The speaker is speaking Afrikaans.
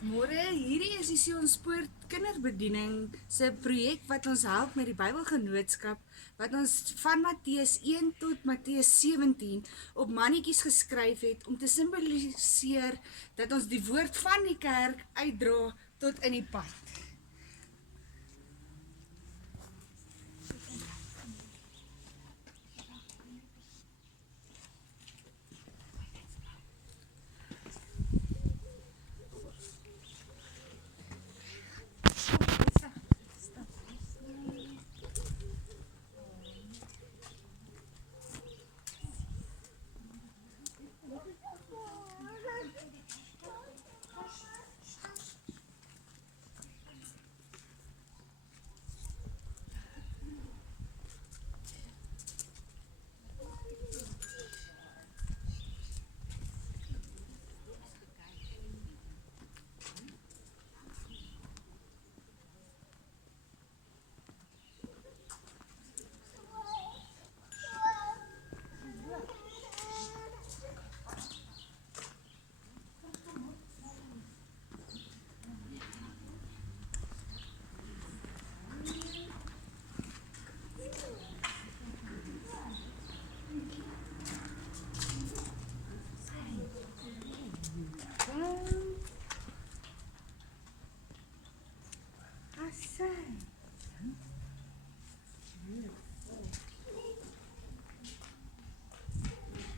Môre, hierdie is die Sion Spoort Kinderbediening se projek wat ons help met die Bybelgenootskap wat ons van Matteus 1 tot Matteus 17 op mannetjies geskryf het om te simboliseer dat ons die woord van die kerk uitdra tot in die pad.